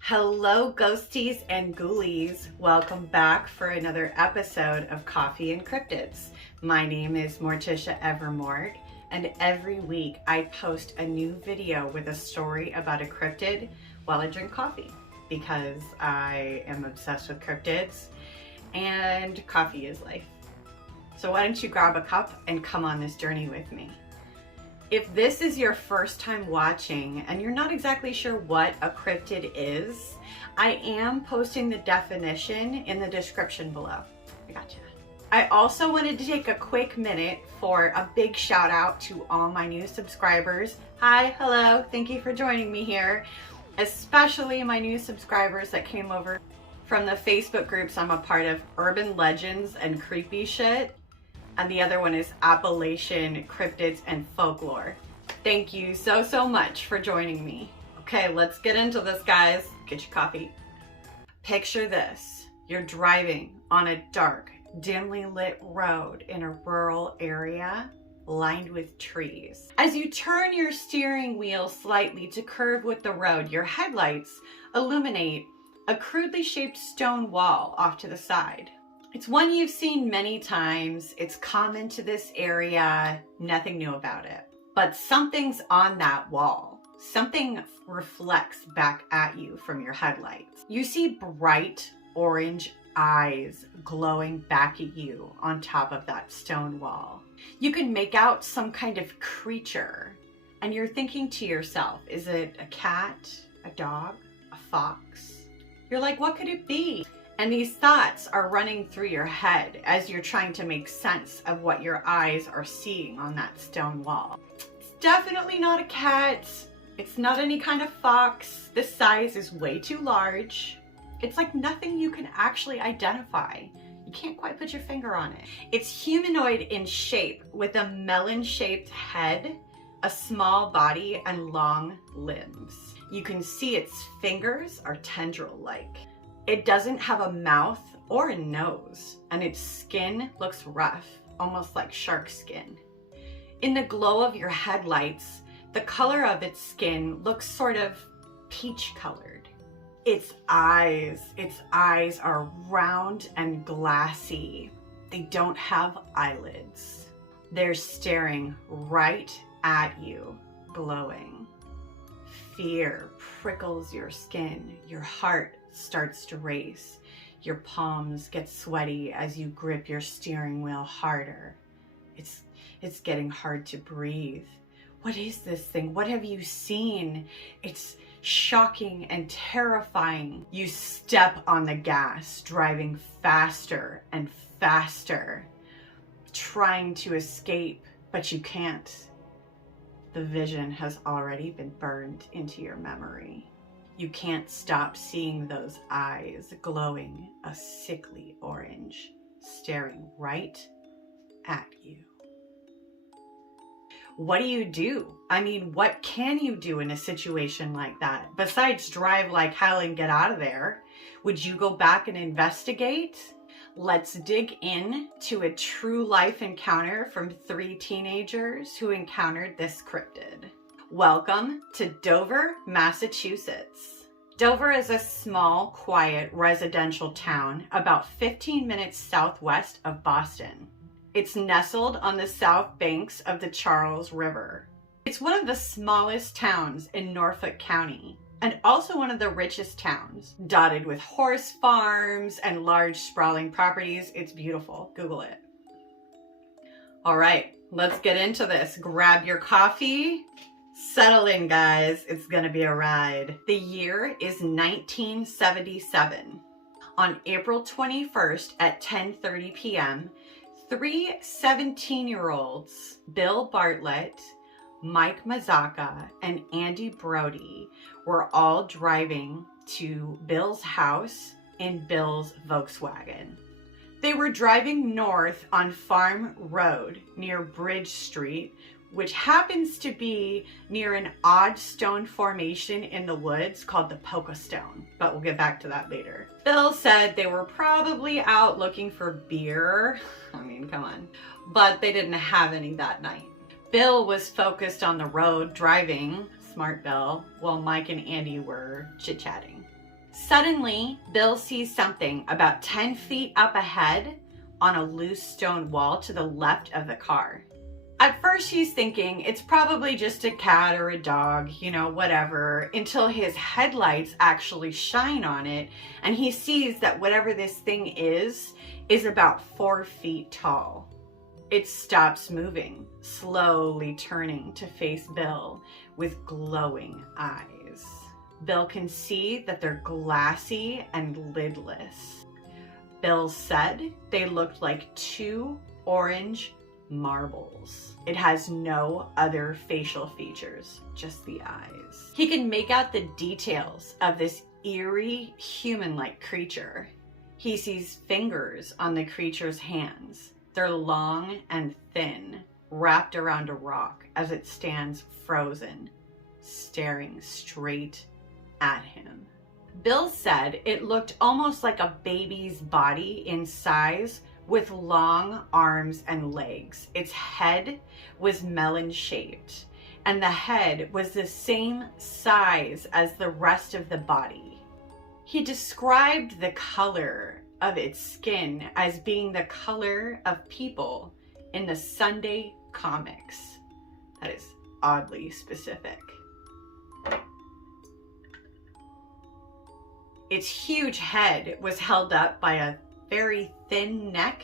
Hello ghosties and ghoulies, welcome back for another episode of Coffee and Cryptids. My name is Morticia Evermore, and every week I post a new video with a story about a cryptid while I drink coffee, because I am obsessed with cryptids and coffee is life. So why don't you grab a cup and come on this journey with me. If this is your first time watching and you're not exactly sure what a cryptid is, I am posting the definition in the description below. I gotcha. I also wanted to take a quick minute for a big shout out to all my new subscribers. Hi, hello, thank you for joining me here. Especially my new subscribers that came over from the Facebook groups I'm a part of, Urban Legends and Creepy Shit. And the other one is Appalachian Cryptids and Folklore. Thank you so much for joining me. Okay, let's get into this, guys. Get your coffee. Picture this. You're driving on a dark, dimly lit road in a rural area lined with trees. As you turn your steering wheel slightly to curve with the road, your headlights illuminate a crudely shaped stone wall off to the side. It's one you've seen many times. It's common to this area, nothing new about it. But something's on that wall. Something reflects back at you from your headlights. You see bright orange eyes glowing back at you on top of that stone wall. You can make out some kind of creature, and you're thinking to yourself, is it a cat, a dog, a fox? You're like, what could it be? And these thoughts are running through your head as you're trying to make sense of what your eyes are seeing on that stone wall. It's definitely not a cat. It's not any kind of fox. This size is way too large. It's like nothing you can actually identify. You can't quite put your finger on it. It's humanoid in shape with a melon-shaped head, a small body, and long limbs. You can see its fingers are tendril-like. It doesn't have a mouth or a nose, and its skin looks rough, almost like shark skin. In the glow of your headlights, the color of its skin looks sort of peach colored. Its eyes are round and glassy. They don't have eyelids. They're staring right at you, glowing. Fear prickles your skin. Your heart starts to race. Your palms get sweaty as you grip your steering wheel harder. It's getting hard to breathe. What is this thing? What have you seen? It's shocking and terrifying. You step on the gas, driving faster and faster, trying to escape, but you can't. The vision has already been burned into your memory. You can't stop seeing those eyes glowing a sickly orange, staring right at you. What do? I mean, what can you do in a situation like that? Besides drive like hell and get out of there, would you go back and investigate? Let's dig in to a true life encounter from 3 teenagers who encountered this cryptid. Welcome to Dover, Massachusetts. Dover is a small, quiet, residential town about 15 minutes southwest of Boston. It's nestled on the south banks of the Charles River. It's one of the smallest towns in Norfolk County, and also one of the richest towns, dotted with horse farms and large sprawling properties. It's beautiful. Google it. All right, let's get into this. Grab your coffee. Settle in, guys. It's gonna be a ride. The year is 1977. On April 21st at 10:30 p.m., 3 17-year-olds, Bill Bartlett, Mike Mazzaka, and Andy Brody, were all driving to Bill's house in Bill's Volkswagen. They were driving north on Farm Road near Bridge Street, which happens to be near an odd stone formation in the woods called the Polka Stone, but we'll get back to that later. Bill said they were probably out looking for beer. I mean, come on. But they didn't have any that night. Bill was focused on the road driving, smart Bill, while Mike and Andy were chit-chatting. Suddenly, Bill sees something about 10 feet up ahead on a loose stone wall to the left of the car. At first he's thinking it's probably just a cat or a dog, you know, whatever, until his headlights actually shine on it and he sees that whatever this thing is about 4 feet tall. It stops moving, slowly turning to face Bill with glowing eyes. Bill can see that they're glassy and lidless. Bill said they looked like 2 orange marbles. It has no other facial features, just the eyes. He can make out the details of this eerie human-like creature. He sees fingers on the creature's hands. They're long and thin, wrapped around a rock as it stands frozen, staring straight at him. Bill said it looked almost like a baby's body in size, with long arms and legs. Its head was melon-shaped, and the head was the same size as the rest of the body. He described the color of its skin as being the color of people in the Sunday comics. That is oddly specific. Its huge head was held up by a very thin neck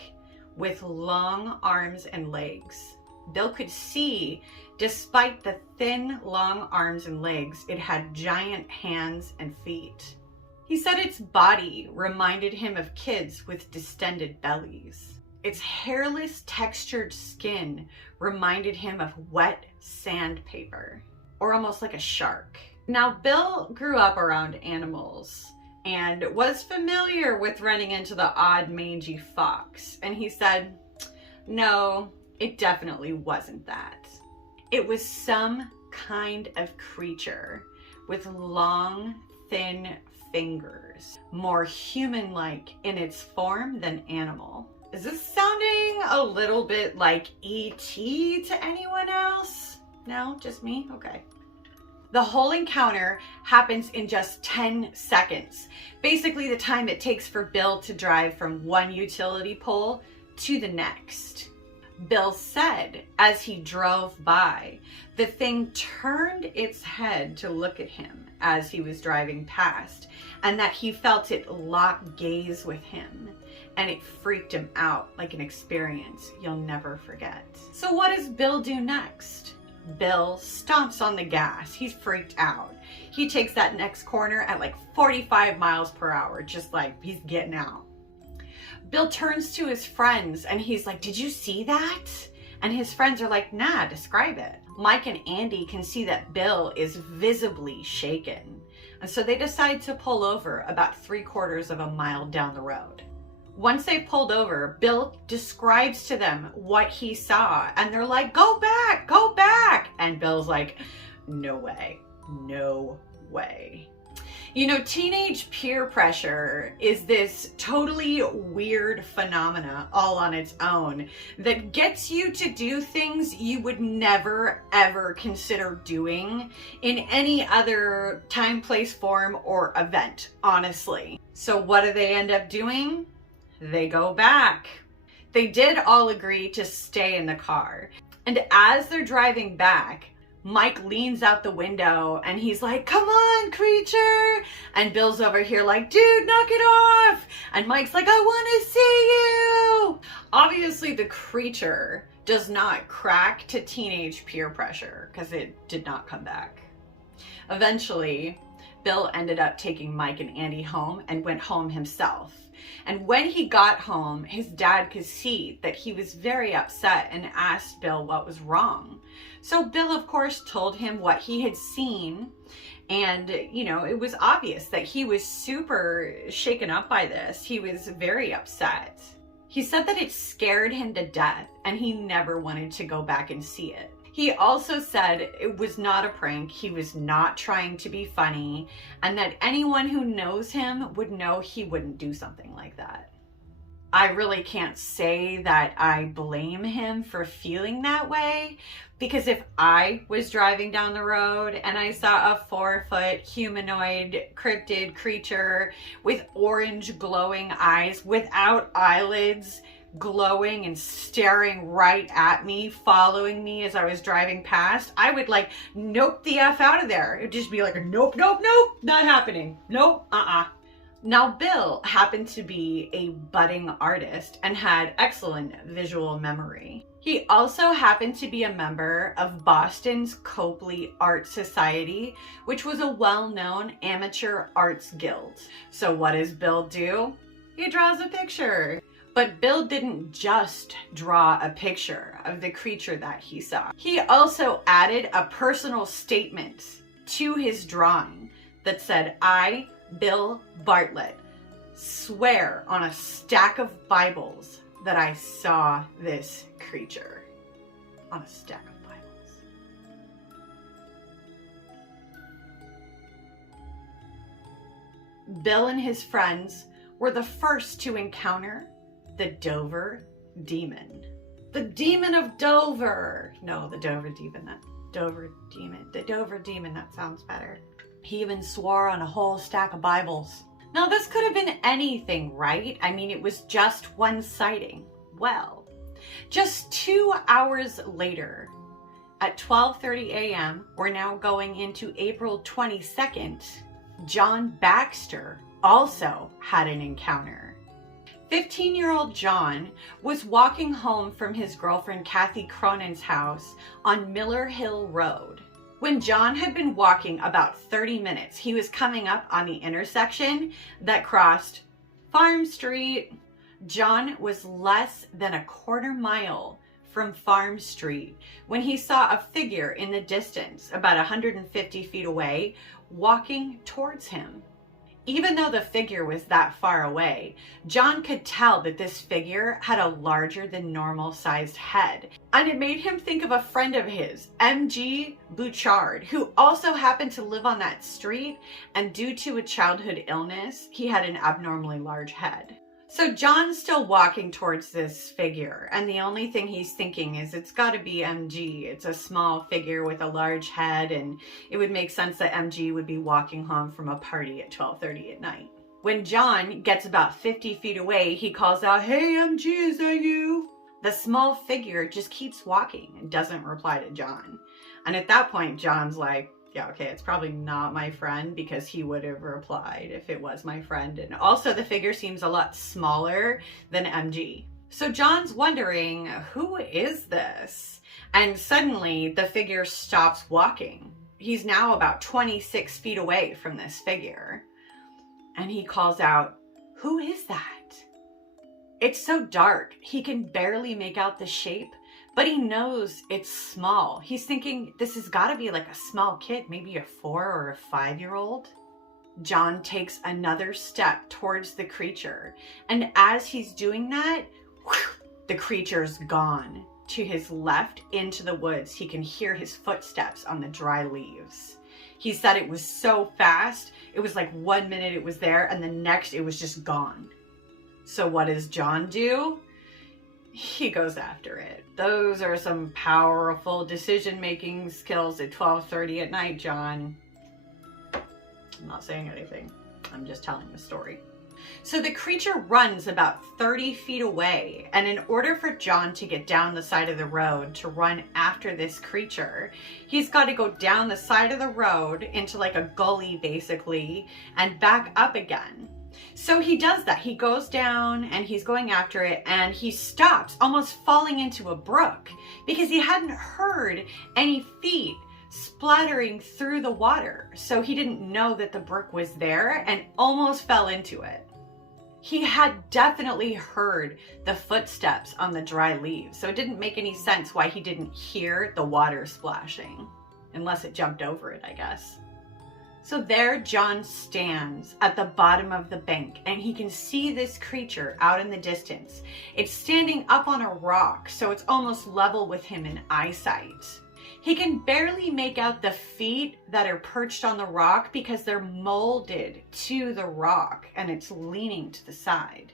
with long arms and legs. Bill could see, despite the thin, long arms and legs, it had giant hands and feet. He said its body reminded him of kids with distended bellies. Its hairless, textured skin reminded him of wet sandpaper, or almost like a shark. Now, Bill grew up around animals and was familiar with running into the odd mangy fox. And he said, no, it definitely wasn't that. It was some kind of creature with long, thin fingers, more human-like in its form than animal. Is this sounding a little bit like E.T. to anyone else? No, just me? Okay. The whole encounter happens in just 10 seconds, basically the time it takes for Bill to drive from one utility pole to the next. Bill said as he drove by, the thing turned its head to look at him as he was driving past, and that he felt it lock gaze with him, and it freaked him out like an experience you'll never forget. So what does Bill do next? Bill stomps on the gas. He's freaked out. He takes that next corner at like 45 miles per hour, just like he's getting out. Bill turns to his friends and he's like, did you see that? And his friends are like, nah, describe it. Mike and Andy can see that Bill is visibly shaken. And so they decide to pull over about 3/4 of a mile down the road. Once they pulled over, Bill describes to them what he saw, and they're like, go back, go back. And Bill's like, no way, no way. You know, teenage peer pressure is this totally weird phenomena all on its own that gets you to do things you would never, ever consider doing in any other time, place, form, or event, honestly. So what do they end up doing? They go back. They did all agree to stay in the car. And as they're driving back, Mike leans out the window and he's like, come on, creature. And Bill's over here like, dude, knock it off. And Mike's like, I want to see you. Obviously, the creature does not crack to teenage peer pressure because it did not come back. Eventually, Bill ended up taking Mike and Andy home and went home himself. And when he got home, his dad could see that he was very upset and asked Bill what was wrong. So Bill, of course, told him what he had seen. And, you know, it was obvious that he was super shaken up by this. He was very upset. He said that it scared him to death and he never wanted to go back and see it. He also said it was not a prank, he was not trying to be funny, and that anyone who knows him would know he wouldn't do something like that. I really can't say that I blame him for feeling that way, because if I was driving down the road and I saw a 4-foot humanoid cryptid creature with orange glowing eyes without eyelids, glowing and staring right at me, following me as I was driving past, I would like nope the F out of there. It'd just be like, nope, nope, nope, not happening. Nope, Now, Bill happened to be a budding artist and had excellent visual memory. He also happened to be a member of Boston's Copley Art Society, which was a well-known amateur arts guild. So what does Bill do? He draws a picture. But Bill didn't just draw a picture of the creature that he saw. He also added a personal statement to his drawing that said, "I, Bill Bartlett, swear on a stack of Bibles that I saw this creature." On a stack of Bibles. Bill and his friends were the first to encounter the Dover Demon. The Demon of Dover. No, the Dover Demon. The Dover Demon, that sounds better. He even swore on a whole stack of Bibles. Now, this could have been anything, right? I mean, it was just one sighting. Well, just 2 hours later, at 12:30 a.m., we're now going into April 22nd, John Baxter also had an encounter. 15-year-old John was walking home from his girlfriend Kathy Cronin's house on Miller Hill Road. When John had been walking about 30 minutes, he was coming up on the intersection that crossed Farm Street. John was less than a quarter mile from Farm Street when he saw a figure in the distance, about 150 feet away, walking towards him. Even though the figure was that far away, John could tell that this figure had a larger than normal sized head. And it made him think of a friend of his, M.G. Bouchard, who also happened to live on that street, and due to a childhood illness, he had an abnormally large head. So John's still walking towards this figure, and the only thing he's thinking is it's got to be MG. It's a small figure with a large head, and it would make sense that MG would be walking home from a party at 12:30 at night. When John gets about 50 feet away, he calls out, "Hey MG, is that you?" The small figure just keeps walking and doesn't reply to John. And at that point, John's like, yeah, okay, it's probably not my friend, because he would have replied if it was my friend. And also the figure seems a lot smaller than MG. So John's wondering, who is this? And suddenly the figure stops walking. He's now about 26 feet away from this figure. And he calls out, "Who is that?" It's so dark, he can barely make out the shape, but he knows it's small. He's thinking this has got to be like a small kid, maybe a 4 or a 5-year-old. John takes another step towards the creature, and as he's doing that, the creature's gone. To his left into the woods, he can hear his footsteps on the dry leaves. He said it was so fast, it was like 1 minute it was there, and the next it was just gone. So what does John do? He goes after it. Those are some powerful decision-making skills at 12:30 at night, John. I'm not saying anything. I'm just telling the story. So the creature runs about 30 feet away, and in order for John to get down the side of the road to run after this creature, he's got to go down the side of the road into like a gully basically, and back up again. So he does that. He goes down and he's going after it, and he stops, almost falling into a brook, because he hadn't heard any feet splattering through the water. So he didn't know that the brook was there and almost fell into it. He had definitely heard the footsteps on the dry leaves, so it didn't make any sense why he didn't hear the water splashing, unless it jumped over it, I guess. So there John stands at the bottom of the bank, and he can see this creature out in the distance. It's standing up on a rock, so it's almost level with him in eyesight. He can barely make out the feet that are perched on the rock because they're molded to the rock and it's leaning to the side.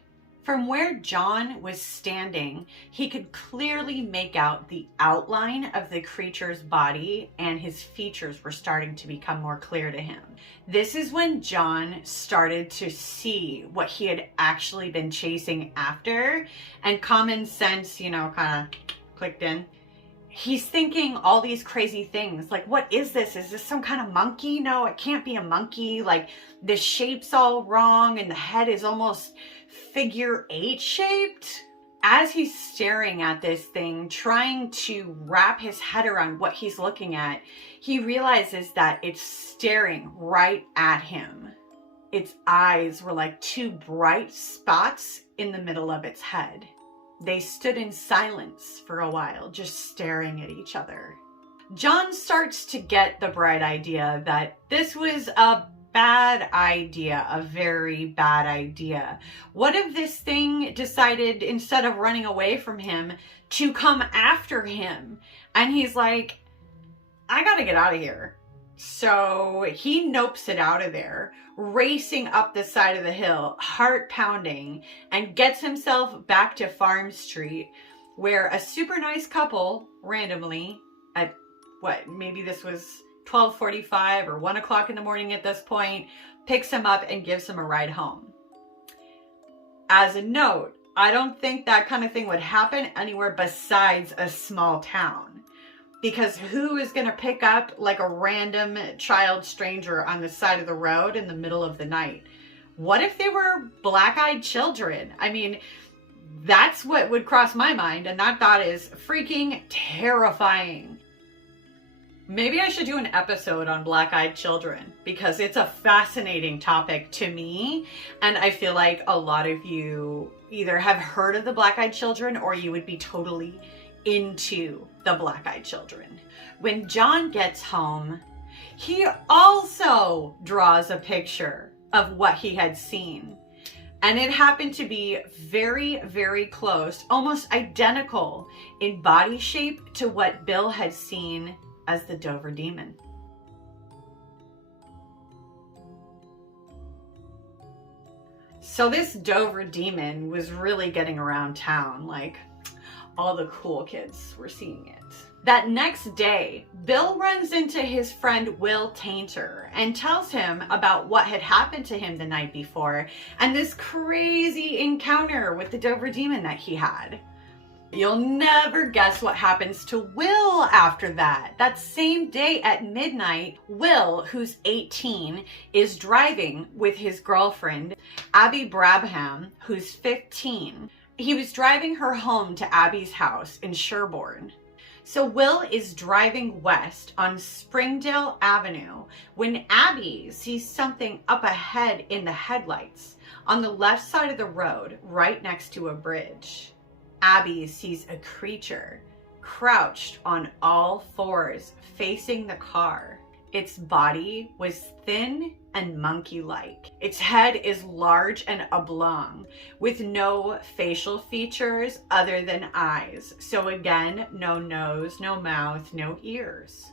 From where John was standing, he could clearly make out the outline of the creature's body, and his features were starting to become more clear to him. This is when John started to see what he had actually been chasing after, and common sense, you know, kind of clicked in. He's thinking all these crazy things, like, what is this? Is this some kind of monkey? No, it can't be a monkey. Like, the shape's all wrong, and the head is almost figure 8 shaped. As he's staring at this thing, trying to wrap his head around what he's looking at, he realizes that it's staring right at him. Its eyes were like 2 bright spots in the middle of its head. They stood in silence for a while, just staring at each other. John starts to get the bright idea that this was a bad idea, a very bad idea. What if this thing decided, instead of running away from him, to come after him? And he's like, I gotta get out of here. So he nopes it out of there, racing up the side of the hill, heart pounding, and gets himself back to Farm Street, where a super nice couple randomly at maybe this was 12:45 or 1 o'clock in the morning at this point, picks him up and gives him a ride home. As a note, I don't think that kind of thing would happen anywhere besides a small town. Because who is going to pick up like a random child stranger on the side of the road in the middle of the night? What if they were black-eyed children? I mean, that's what would cross my mind, and that thought is freaking terrifying. Maybe I should do an episode on black-eyed children, because it's a fascinating topic to me, and I feel like a lot of you either have heard of the black-eyed children or you would be totally into the black-eyed children. When John gets home, he also draws a picture of what he had seen. And it happened to be very, very close, almost identical in body shape to what Bill had seen as the Dover Demon. So this Dover Demon was really getting around town, like all the cool kids were seeing it. That next day, Bill runs into his friend Will Tainter and tells him about what had happened to him the night before and this crazy encounter with the Dover Demon that he had. You'll never guess what happens to Will after that. That same day at midnight, Will, who's 18, is driving with his girlfriend, Abby Brabham, who's 15. He was driving her home to Abby's house in Sherborne. So Will is driving west on Springdale Avenue when Abby sees something up ahead in the headlights on the left side of the road right next to a bridge. Abby sees a creature crouched on all fours facing the car. Its body was thin and monkey-like. Its head is large and oblong, with no facial features other than eyes. So again, no nose, no mouth, no ears.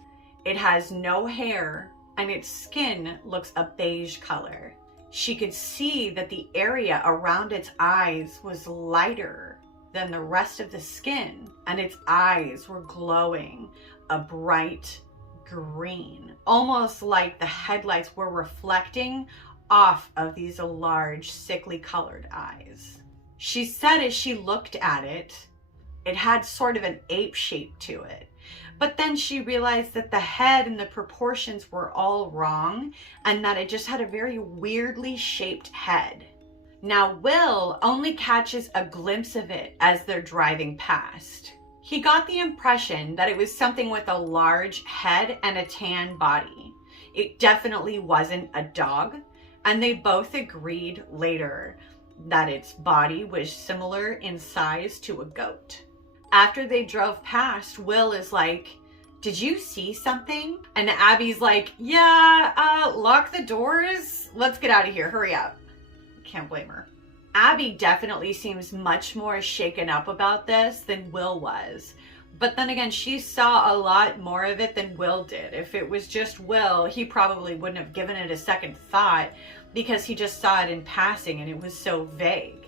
It has no hair, and its skin looks a beige color. She could see that the area around its eyes was lighter than the rest of the skin, and its eyes were glowing a bright green, almost like the headlights were reflecting off of these large, sickly colored eyes. She said as she looked at it, it had sort of an ape shape to it. But then she realized that the head and the proportions were all wrong and that it just had a very weirdly shaped head. Now, Will only catches a glimpse of it as they're driving past. He got the impression that it was something with a large head and a tan body. It definitely wasn't a dog, and they both agreed later that its body was similar in size to a goat. After they drove past, Will is like, "Did you see something?" And Abby's like, "Yeah, lock the doors. Let's get out of here. Hurry up." Can't blame her. Abby definitely seems much more shaken up about this than Will was. But then again, she saw a lot more of it than Will did. If it was just Will, he probably wouldn't have given it a second thought. because he just saw it in passing and it was so vague.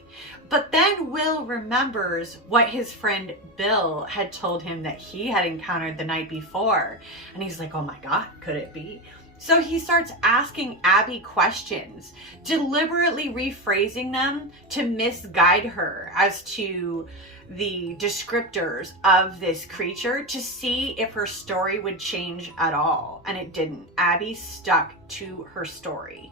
But then Will remembers what his friend Bill had told him that he had encountered the night before. And he's like, oh my God, could it be? So he starts asking Abby questions, deliberately rephrasing them to misguide her as to the descriptors of this creature to see if her story would change at all. And it didn't. Abby stuck to her story.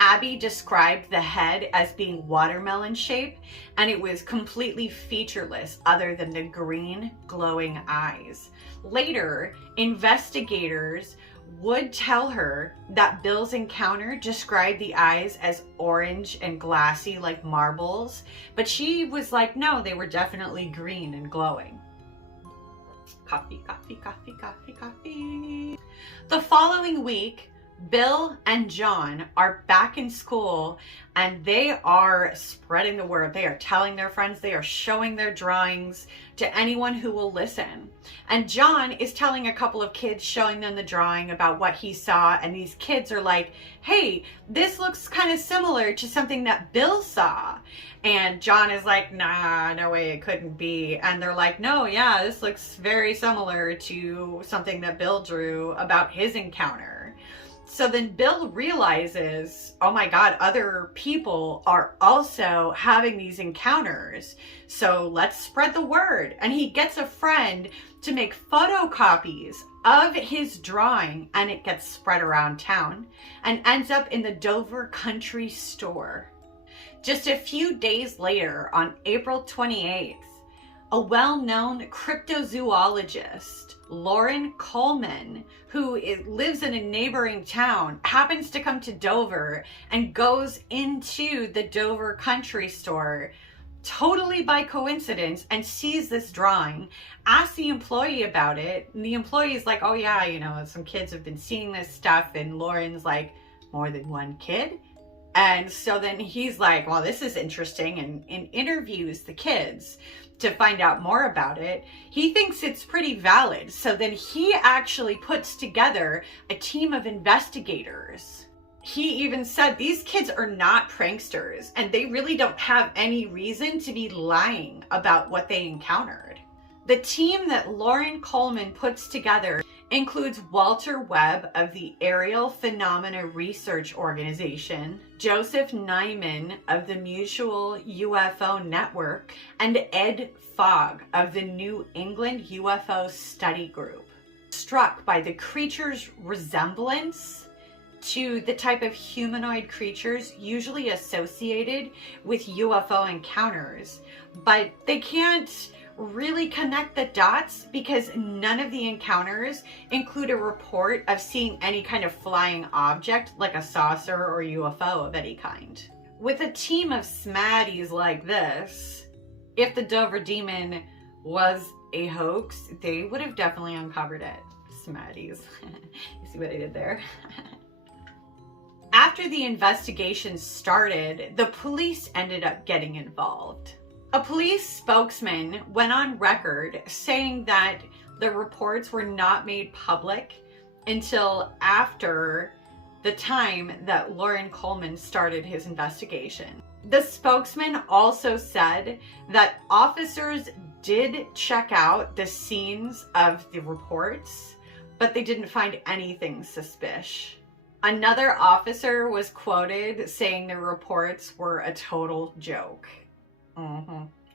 Abby described the head as being watermelon shaped, and it was completely featureless other than the green glowing eyes. Later, investigators would tell her that Bill's encounter described the eyes as orange and glassy like marbles, but she was like, no, they were definitely green and glowing. Coffee, coffee, coffee, coffee, coffee. The following week, Bill and John are back in school and they are spreading the word. They are telling their friends, they are showing their drawings to anyone who will listen. And John is telling a couple of kids, showing them the drawing about what he saw. And these kids are like, hey, this looks kind of similar to something that Bill saw. And John is like, nah, no way, it couldn't be. And they're like, no, yeah, this looks very similar to something that Bill drew about his encounter. So then Bill realizes, oh my God, other people are also having these encounters. So let's spread the word. And he gets a friend to make photocopies of his drawing, and it gets spread around town and ends up in the Dover Country Store. Just a few days later, on April 28th, a well-known cryptozoologist, Loren Coleman, who lives in a neighboring town, happens to come to Dover and goes into the Dover Country Store totally by coincidence and sees this drawing, asks the employee about it, and the employee is like, oh yeah, you know, some kids have been seeing this stuff, and Loren's like, more than one kid? And so then he's like, well, this is interesting, and interviews the kids to find out more about it. He thinks it's pretty valid. So then he actually puts together a team of investigators. He even said these kids are not pranksters and they really don't have any reason to be lying about what they encountered. The team that Loren Coleman puts together includes Walter Webb of the Aerial Phenomena Research Organization, Joseph Nyman of the Mutual UFO Network, and Ed Fogg of the New England UFO Study Group. Struck by the creature's resemblance to the type of humanoid creatures usually associated with UFO encounters, but they can't really connect the dots because none of the encounters include a report of seeing any kind of flying object like a saucer or UFO of any kind. With a team of smaddies like this, if the Dover Demon was a hoax, they would have definitely uncovered it. Smaddies. You see what I did there? After the investigation started, the police ended up getting involved. A police spokesman went on record saying that the reports were not made public until after the time that Loren Coleman started his investigation. The spokesman also said that officers did check out the scenes of the reports, but they didn't find anything suspicious. Another officer was quoted saying the reports were a total joke.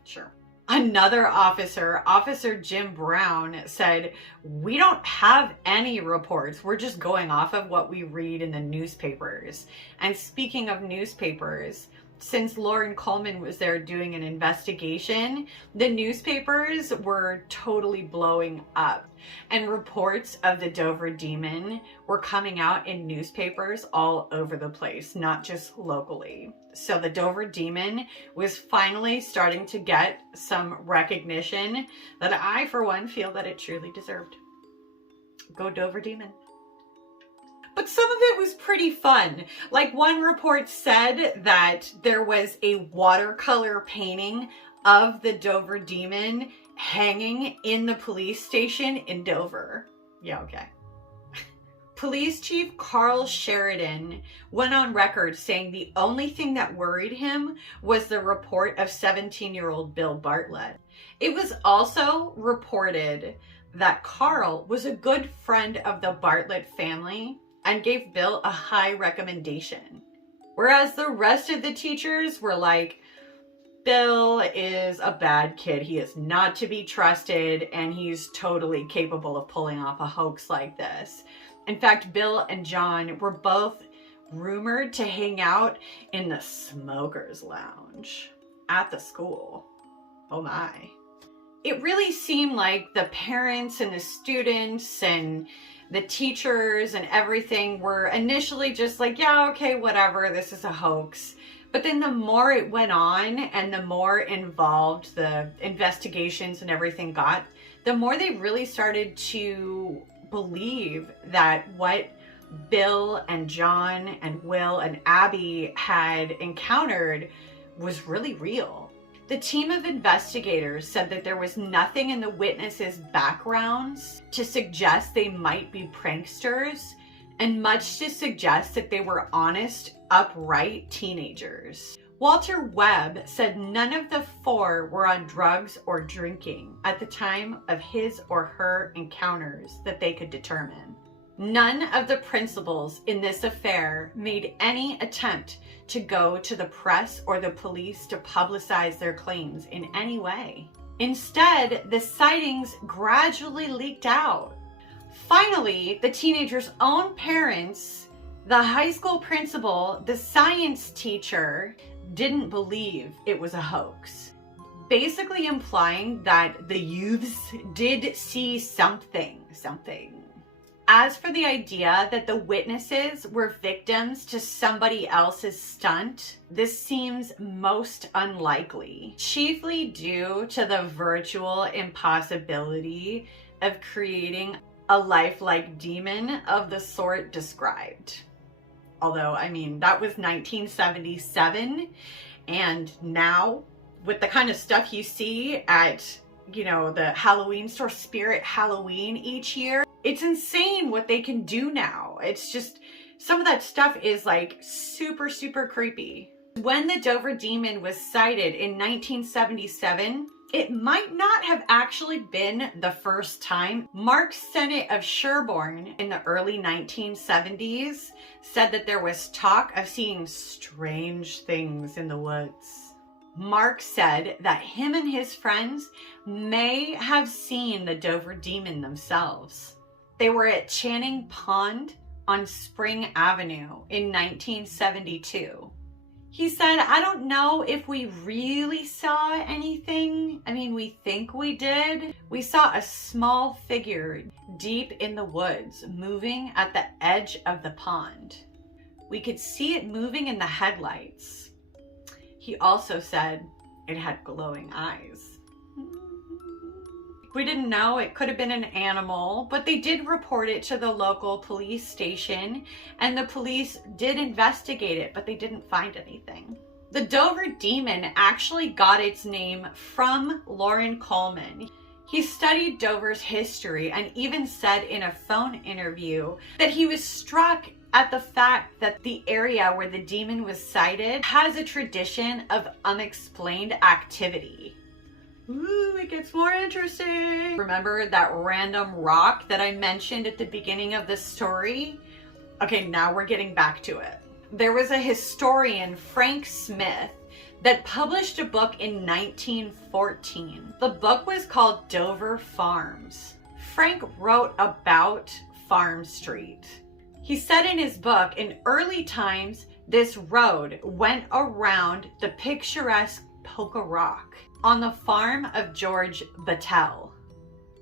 Sure. Another officer, Officer Jim Brown, said, we don't have any reports. We're just going off of what we read in the newspapers. And speaking of newspapers, since Loren Coleman was there doing an investigation, the newspapers were totally blowing up. And reports of the Dover Demon were coming out in newspapers all over the place, not just locally. So the Dover Demon was finally starting to get some recognition that I, for one, feel that it truly deserved. Go Dover Demon. But some of it was pretty fun. Like one report said that there was a watercolor painting of the Dover Demon hanging in the police station in Dover. Yeah, okay. Police Chief Carl Sheridan went on record saying the only thing that worried him was the report of 17-year-old Bill Bartlett. It was also reported that Carl was a good friend of the Bartlett family and gave Bill a high recommendation. Whereas the rest of the teachers were like, Bill is a bad kid. He is not to be trusted, and he's totally capable of pulling off a hoax like this. In fact, Bill and John were both rumored to hang out in the smokers lounge at the school. Oh my. It really seemed like the parents and the students and the teachers and everything were initially just like, yeah, okay, whatever, this is a hoax. But then the more it went on and the more involved the investigations and everything got, the more they really started to believe that what Bill and John and Will and Abby had encountered was really real. The team of investigators said that there was nothing in the witnesses' backgrounds to suggest they might be pranksters, and much to suggest that they were honest, upright teenagers. Walter Webb said none of the four were on drugs or drinking at the time of his or her encounters that they could determine. None of the principals in this affair made any attempt to go to the press or the police to publicize their claims in any way. Instead, the sightings gradually leaked out. Finally, the teenagers' own parents, the high school principal, the science teacher, didn't believe it was a hoax, basically implying that the youths did see something. As for the idea that the witnesses were victims to somebody else's stunt, this seems most unlikely, chiefly due to the virtual impossibility of creating a lifelike demon of the sort described. Although, I mean, that was 1977, and now with the kind of stuff you see at, you know, the Halloween store, Spirit Halloween each year, it's insane what they can do now. It's just, some of that stuff is like super, super creepy. When the Dover demon was sighted in 1977, it might not have actually been the first time. Mark Sennett of Sherborne in the early 1970s said that there was talk of seeing strange things in the woods. Mark said that him and his friends may have seen the Dover demon themselves. They were at Channing Pond on Spring Avenue in 1972. He said, I don't know if we really saw anything. I mean, we think we did. We saw a small figure deep in the woods moving at the edge of the pond. We could see it moving in the headlights. He also said it had glowing eyes. We didn't know, it could have been an animal, but they did report it to the local police station, and the police did investigate it, but they didn't find anything. The Dover demon actually got its name from Loren Coleman. He studied Dover's history and even said in a phone interview that he was struck at the fact that the area where the demon was sighted has a tradition of unexplained activity. Ooh, it gets more interesting. Remember that random rock that I mentioned at the beginning of the story? Okay, now we're getting back to it. There was a historian, Frank Smith, that published a book in 1914. The book was called Dover Farms. Frank wrote about Farm Street. He said in his book, in early times, this road went around the picturesque Poca Rock on the farm of George Battelle,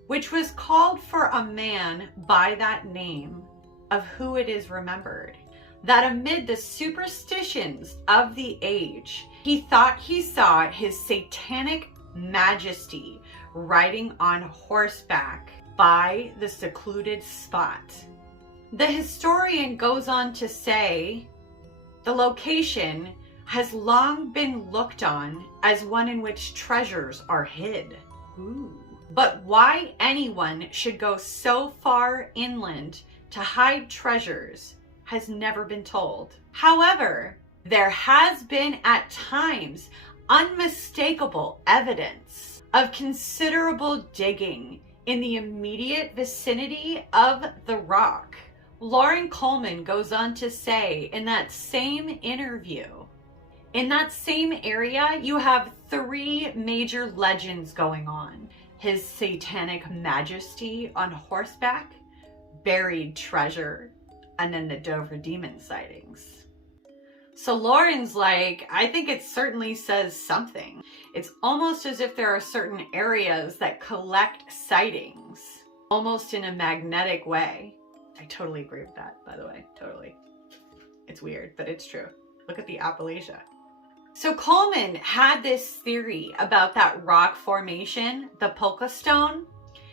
which was called for a man by that name, of who it is remembered, that amid the superstitions of the age, he thought he saw his satanic majesty riding on horseback by the secluded spot. The historian goes on to say, the location has long been looked on as one in which treasures are hid. Ooh. But why anyone should go so far inland to hide treasures has never been told. However, there has been at times unmistakable evidence of considerable digging in the immediate vicinity of the rock. Loren Coleman goes on to say in that same interview, in that same area, you have three major legends going on: His Satanic Majesty on horseback, buried treasure, and then the Dover Demon sightings. So Loren's like, I think it certainly says something. It's almost as if there are certain areas that collect sightings, almost in a magnetic way. I totally agree with that, by the way, totally. It's weird, but it's true. Look at the Appalachia. So Coleman had this theory about that rock formation, the Puka Stone.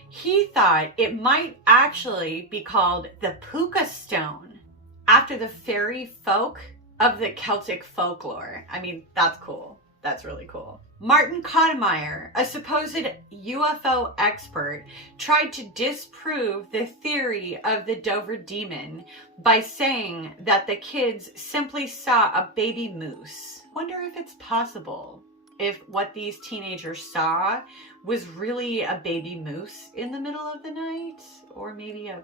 He thought it might actually be called the Puka Stone, after the fairy folk of the Celtic folklore. I mean, that's cool. That's really cool. Martin Kottmeyer, a supposed UFO expert, tried to disprove the theory of the Dover Demon by saying that the kids simply saw a baby moose. Wonder if it's possible if what these teenagers saw was really a baby moose in the middle of the night, or maybe a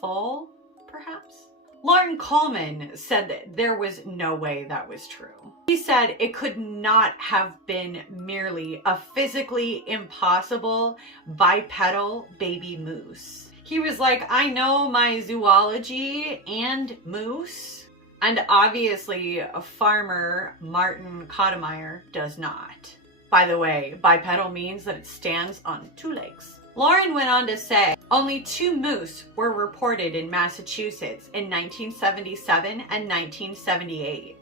foal, perhaps? Loren Coleman said that there was no way that was true. He said it could not have been merely a physically impossible bipedal baby moose. He was like, I know my zoology and moose, and obviously a farmer, Martin Kottmeyer, does not. By the way, bipedal means that it stands on two legs. Loren went on to say, only two moose were reported in Massachusetts in 1977 and 1978.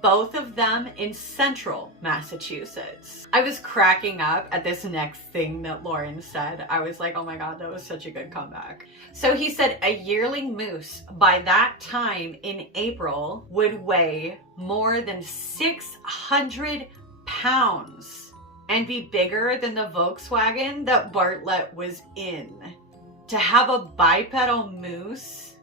Both of them in central Massachusetts. I was cracking up at this next thing that Loren said. I was like, oh my God, that was such a good comeback. So he said a yearling moose by that time in April would weigh more than 600 pounds. And be bigger than the Volkswagen that Bartlett was in. To have a bipedal moose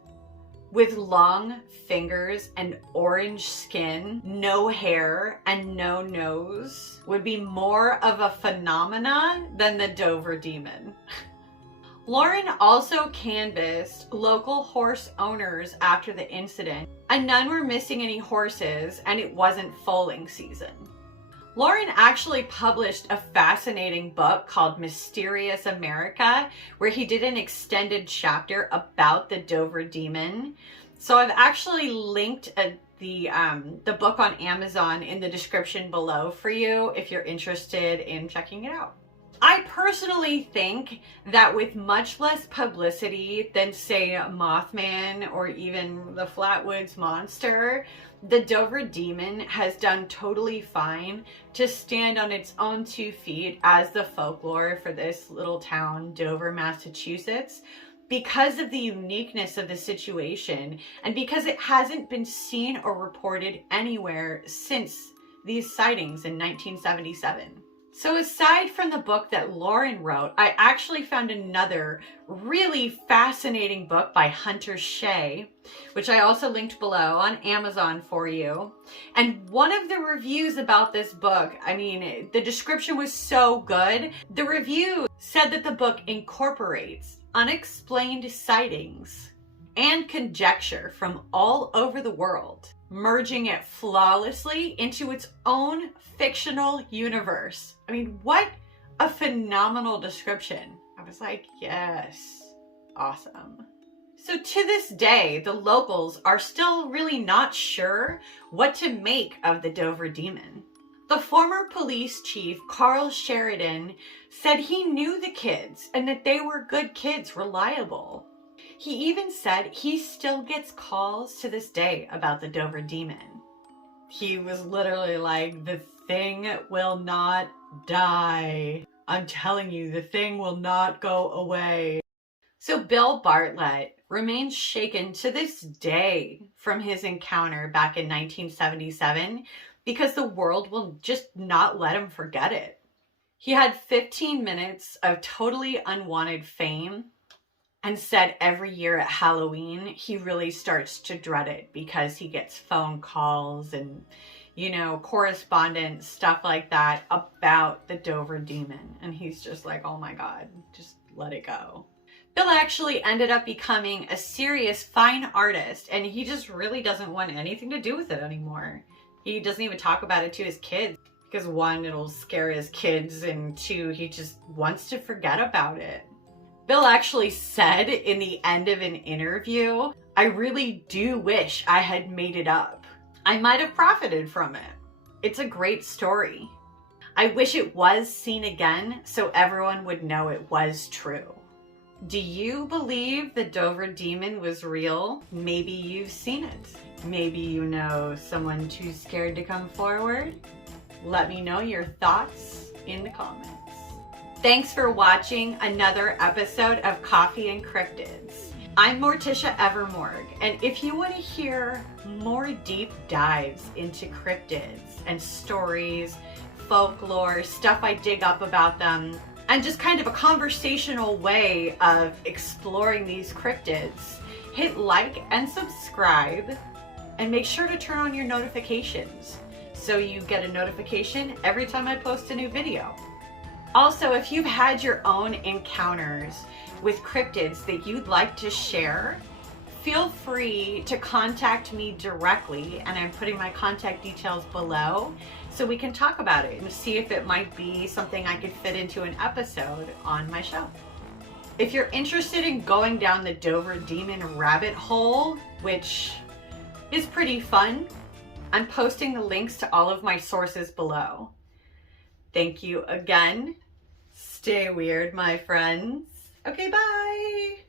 with long fingers and orange skin, no hair, and no nose would be more of a phenomenon than the Dover Demon. Loren also canvassed local horse owners after the incident, and none were missing any horses, and it wasn't foaling season. Loren actually published a fascinating book called Mysterious America, where he did an extended chapter about the Dover Demon. So I've actually linked the book on Amazon in the description below for you if you're interested in checking it out. I personally think that with much less publicity than, say, Mothman or even the Flatwoods Monster, the Dover Demon has done totally fine to stand on its own 2 feet as the folklore for this little town, Dover, Massachusetts, because of the uniqueness of the situation and because it hasn't been seen or reported anywhere since these sightings in 1977. So aside from the book that Loren wrote, I actually found another really fascinating book by Hunter Shea, which I also linked below on Amazon for you. And one of the reviews about this book, I mean, the description was so good. The review said that the book incorporates unexplained sightings and conjecture from all over the world, merging it flawlessly into its own fictional universe. I mean, what a phenomenal description. I was like, yes, awesome. So to this day, the locals are still really not sure what to make of the Dover Demon. The former police chief, Carl Sheridan, said he knew the kids and that they were good kids, reliable. He even said he still gets calls to this day about the Dover Demon. He was literally like, the thing will not die. I'm telling you, the thing will not go away. So Bill Bartlett remains shaken to this day from his encounter back in 1977 because the world will just not let him forget it. He had 15 minutes of totally unwanted fame, and said every year at Halloween, he really starts to dread it because he gets phone calls and, you know, correspondence, stuff like that about the Dover demon. And he's just like, oh my God, just let it go. Bill actually ended up becoming a serious fine artist, and he just really doesn't want anything to do with it anymore. He doesn't even talk about it to his kids because one, it'll scare his kids, and two, he just wants to forget about it. Bill actually said in the end of an interview, I really do wish I had made it up. I might have profited from it. It's a great story. I wish it was seen again so everyone would know it was true. Do you believe the Dover demon was real? Maybe you've seen it. Maybe you know someone too scared to come forward? Let me know your thoughts in the comments. Thanks for watching another episode of Coffee and Cryptids. I'm Morticia Evermorg, and if you want to hear more deep dives into cryptids and stories, folklore, stuff I dig up about them, and just kind of a conversational way of exploring these cryptids, hit like and subscribe, and make sure to turn on your notifications so you get a notification every time I post a new video. Also, if you've had your own encounters with cryptids that you'd like to share, feel free to contact me directly, and I'm putting my contact details below so we can talk about it and see if it might be something I could fit into an episode on my show. If you're interested in going down the Dover demon rabbit hole, which is pretty fun, I'm posting the links to all of my sources below. Thank you again. Stay weird, my friends. Okay, bye.